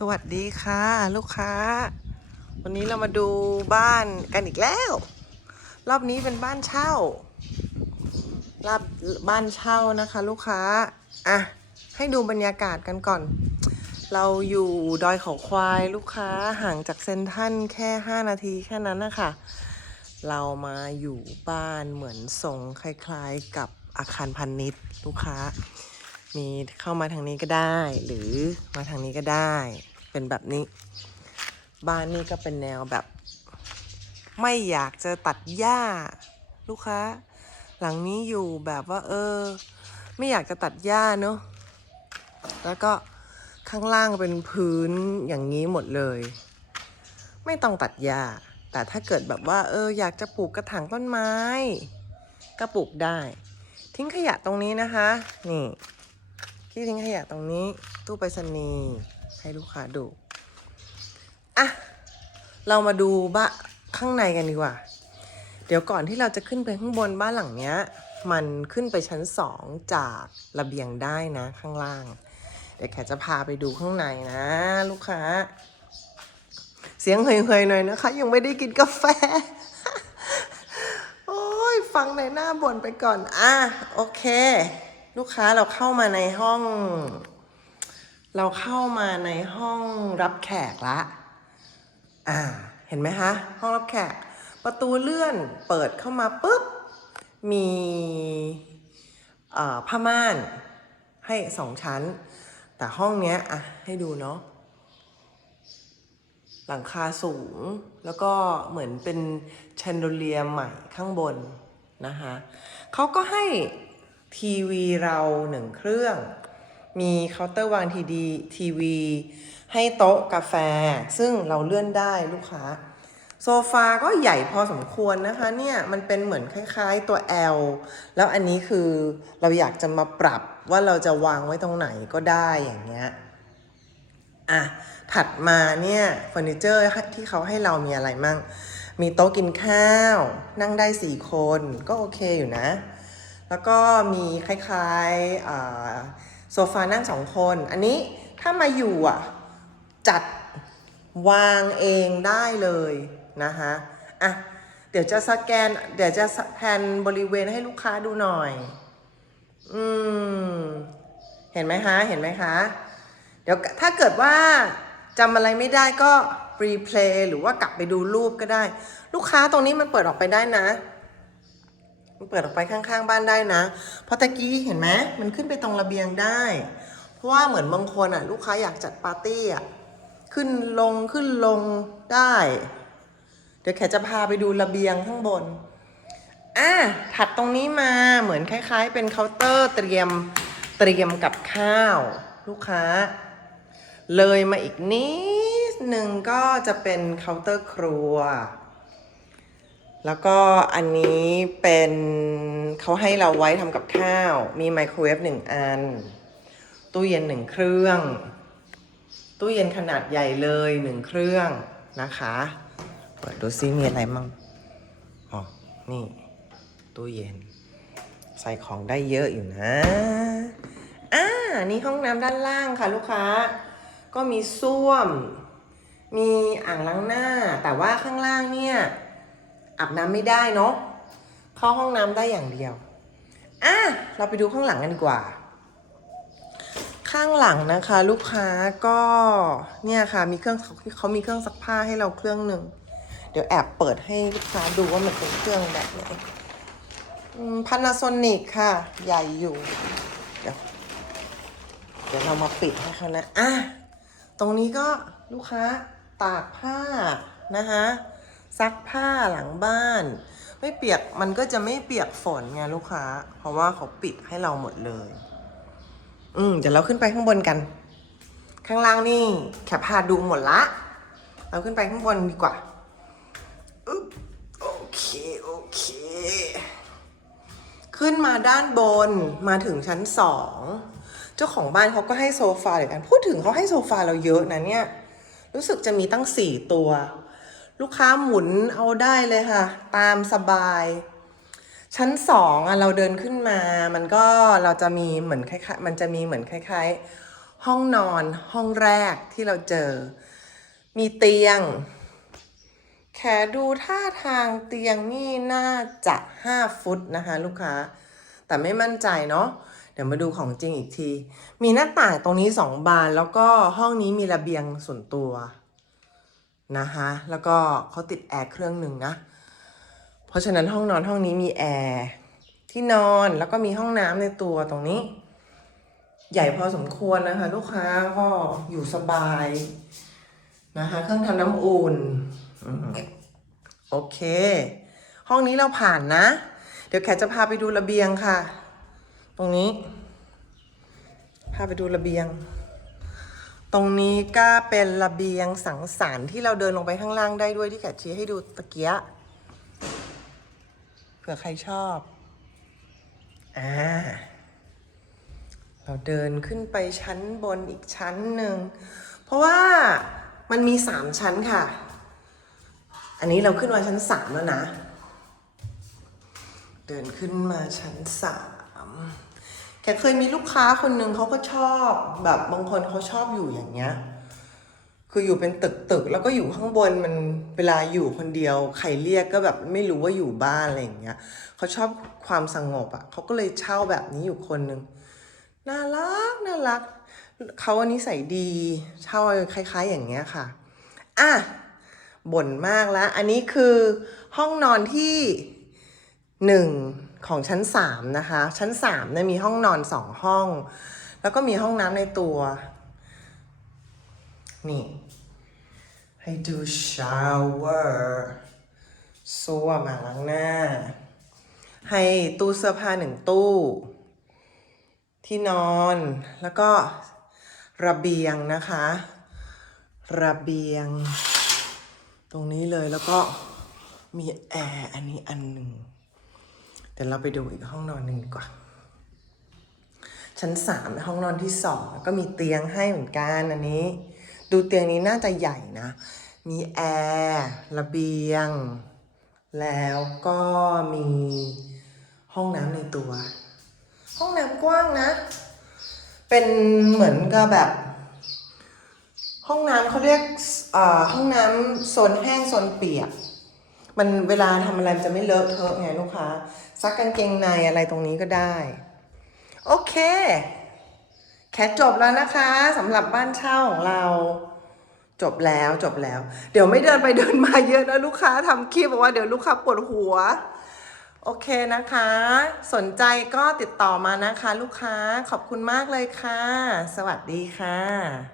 สวัสดีค่ะ ลูกค้า วันนี้เรามาดูบ้านกันอีกแล้ว รอบนี้เป็นบ้านเช่ารอบบ้านเช่านะคะ ลูกค้าอะให้ดูบรรยากาศกันก่อน เราอยู่ดอยเขาควายลูกค้าห่างจากเซนทรันแค่ 5 นาทีแค่นั้นนะคะเรามาอยู่บ้านเหมือนทรงคล้าย ๆ กับอาคารพาณิชย์ลูกค้า มีเข้ามาทางนี้ก็ได้ หรือมาทางนี้ก็ได้ เป็นแบบนี้ บ้านนี่ก็เป็นแนวแบบ ไม่อยากจะตัดหญ้า ลูกค้า หลังนี้อยู่แบบว่า เออ ไม่อยากจะตัดหญ้าเนอะแล้วก็ข้างล่างเป็นพื้นอย่างนี้หมดเลย ไม่ต้องตัดหญ้าแต่ถ้าเกิดแบบว่า เออ อยากจะปลูกกระถางต้นไม้ ก็ปลูกได้ ทิ้งขยะตรงนี้นะคะ นี่ ที่ทิ้งขยะตรงนี้ตู้ไปรษณีย์ให้ลูกค้าดู อะ เรามาดูบ้านข้างในกันดีกว่า เดี๋ยวก่อนที่เราจะขึ้นไปข้างบนบ้านหลังเนี้ย มันขึ้นไปชั้นสองจากระเบียงได้นะข้างล่าง เดี๋ยวแขกจะพาไปดูข้างในนะ ลูกค้า เสียงเฮยๆหน่อยนะคะ ยังไม่ได้กินกาแฟโอ้ยฟังในหน้าบ่นไปก่อน อะ โอเค ลูกค้าเราเข้ามาในห้อง เราเข้ามาในห้องรับแขกละ อ่า เห็นไหมคะ ห้องรับแขก ประตูเลื่อนเปิดเข้ามาปุ๊บ มีผ้าม่านให้สองชั้น แต่ห้องเนี้ยอะให้ดูเนาะหลังคาสูงแล้วก็เหมือนเป็นแชนโดเลียใหม่ข้างบนนะคะเขาก็ให้ ทีวีเราหนึ่งเครื่อง มีเคาน์เตอร์วางทีดีทีวี ให้โต๊ะกาแฟ ซึ่งเราเลื่อนได้ลูกค้า โซฟาก็ใหญ่พอสมควรนะคะเนี่ยมันเป็นเหมือนคล้ายๆตัว L แล้วอันนี้คือเราอยากจะมาปรับว่าเราจะวางไว้ตรงไหนก็ได้อย่างเงี้ยอะถัดมาเนี่ยเฟอร์นิเจอร์ที่เขาให้เรามีอะไรมั่ง มีโต๊ะกินข้าว นั่งได้สี่คนก็โอเคอยู่นะ แล้วก็มีคล้ายๆโซฟานั่งสองคน อันนี้ถ้ามาอยู่อะ จัดวางเองได้เลยนะคะอะเดี๋ยวจะสแกน เดี๋ยวจะแผนบริเวณให้ลูกค้าดูหน่อย อืม เห็นไหมคะ เห็นไหมคะ เดี๋ยวถ้าเกิดว่าจำอะไรไม่ได้ก็รีเพลย์หรือว่ากลับไปดูรูปก็ได้ ลูกค้าตรงนี้มันเปิดออกไปได้นะ มันเปิดออกไปข้างๆบ้านได้นะ เพราะตะกี้เห็นไหมมันขึ้นไปตรงระเบียงได้ เพราะว่าเหมือนบางคนอะ ลูกค้าอยากจัดปาร์ตี้อะขึ้นลงขึ้นลงได้ เดี๋ยวแขกจะพาไปดูระเบียงข้างบนอะถัดตรงนี้มาเหมือนคล้าย ๆ เป็นเคาน์เตอร์เตรียมเตรียมกับข้าว ลูกค้า เลยมาอีกนิดหนึ่งก็จะเป็นเคาน์เตอร์ครัว แล้วก็อันนี้เป็นเขาให้เราไว้ทำกับข้าว มีไมโครเวฟหนึ่งอัน ตู้เย็นหนึ่งเครื่อง ตู้เย็นขนาดใหญ่เลยหนึ่งเครื่องนะคะเปิดดูซิมีอะไรมั่งอ๋อ นี่ ตู้เย็น ใส่ของได้เยอะอยู่นะอ่านี่ห้องน้ำด้านล่างค่ะลูกค้า ก็มีส้วม มีอ่างล้างหน้า แต่ว่าข้างล่างเนี่ย อาบน้ำไม่ได้เนาะเข้าห้องน้ำได้อย่างเดียวอะเราไปดูข้างหลังกันดีกว่า ข้างหลังนะคะ ลูกค้าก็เนี่ยค่ะมีเครื่องเขามีเครื่องซักผ้าให้เราเครื่องหนึ่งเดี๋ยวแอบเปิดให้ลูกค้าดูว่ามันเป็นเครื่องแบบไหนพานาโซนิกค่ะ ใหญ่อยู่เดี๋ยวเดี๋ยวเรามาปิดให้เขานะอะตรงนี้ก็ลูกค้าตากผ้านะคะ ซักผ้าหลังบ้าน ไม่เปียกมันก็จะไม่เปียกฝนไงลูกค้า เพราะว่าเขาปิดให้เราหมดเลย อืมเดี๋ยวเราขึ้นไปข้างบนกัน ข้างล่างนี่แคปพาดูหมดละ เราขึ้นไปข้างบนดีกว่าอึ๊บโอเคโอเค ขึ้นมาด้านบนมาถึงชั้นสองเจ้าของบ้านเขาก็ให้โซฟาเหมือนกัน พูดถึงเขาให้โซฟาเราเยอะนะเนี่ย รู้สึกจะมีตั้งสี่ตัว ลูกค้าหมุนเอาได้เลยค่ะ ตามสบาย ชั้นสองอะเราเดินขึ้นมา มันก็เราจะมีเหมือนคล้ายๆมันจะมีเหมือนคล้ายๆ ห้องนอนห้องแรกที่เราเจอ มีเตียง แขดูท่าทางเตียงนี่น่าจะ5ฟุตนะคะ ลูกค้า แต่ไม่มั่นใจเนาะเดี๋ยวมาดูของจริงอีกที มีหน้าต่างตรงนี้2บานแล้วก็ห้องนี้มีระเบียงส่วนตัว นะคะแล้วก็เขาติดแอร์เครื่องหนึ่งนะ เพราะฉะนั้นห้องนอนห้องนี้มีแอร์ที่นอนแล้วก็มีห้องน้ำในตัวตรงนี้ ใหญ่พอสมควรนะคะ ลูกค้าก็อยู่สบายนะคะ เครื่องทำน้ำอุ่นโอเค ห้องนี้เราผ่านนะ เดี๋ยวแขกจะพาไปดูระเบียงค่ะ ตรงนี้ พาไปดูระเบียง ตรงนี้ก็เป็นระเบียงสังสรรค์ที่เราเดินลงไปข้างล่างได้ด้วยที่แขกชี้ให้ดูตะเกียะเผื่อใครชอบ อ่า เราเดินขึ้นไปชั้นบนอีกชั้นหนึ่ง เพราะว่ามันมีสามชั้นค่ะ อันนี้เราขึ้นมาชั้นสามแล้วนะ เดินขึ้นมาชั้นสาม แกเคยมีลูกค้าคนหนึ่งเขาก็ชอบแบบบางคนเขาชอบอยู่อย่างเงี้ย คืออยู่เป็นตึกตึกๆแล้วก็อยู่ข้างบนมันเวลาอยู่คนเดียว ใครเรียกก็แบบไม่รู้ว่าอยู่บ้านอะไรอย่างเงี้ยเขาชอบความสงบอะ่ะเขาก็เลยเช่าแบบนี้อยู่คนหนึ่งน่ารักน่ารักเขาอันนี้ใส่ดีเช่าคล้าย ๆ อย่างเงี้ยค่ะอะบ่นมากแล้ว อันนี้คือห้องนอนที่ หนึ่งของชั้นสามนะคะ ชั้นสามเนี่ยมีห้องนอนสองห้อง แล้วก็มีห้องน้ำในตัว นี่ ให้ดูชาวเวอร์ส้วมอ่างล้างหน้า ให้ตู้เสื้อผ้าหนึ่งตู้ ที่นอนแล้วก็ระเบียงนะคะ ระเบียง ตรงนี้เลยแล้วก็มีแอร์อันนี้อันหนึ่ง เดี๋ยวเราไปดูอีกห้องนอนหนึ่งดีกว่า ชั้นสามห้องนอนที่สองก็มีเตียงให้เหมือนกันอันนี้ ดูเตียงนี้น่าจะใหญ่นะ มีแอร์ระเบียง แล้วก็มีห้องน้ำในตัว ห้องน้ำกว้างนะ เป็นเหมือนกับแบบ ห้องน้ำเขาเรียกห้องน้ำโซนแห้งโซนเปียก มันเวลาทำอะไรมันจะไม่เลอะเทอะไงลูกค้าซักกางเกงในอะไรตรงนี้ก็ได้ โอเค แคทจบแล้วนะคะสำหรับบ้านเช่าของเรา จบแล้วจบแล้ว เดี๋ยวไม่เดินไปเดินมาเยอะนะลูกค้าทำคลิปบอกว่าเดี๋ยวลูกค้าปวดหัว โอเคนะคะ สนใจก็ติดต่อมานะคะ ลูกค้าขอบคุณมากเลยค่ะ สวัสดีค่ะ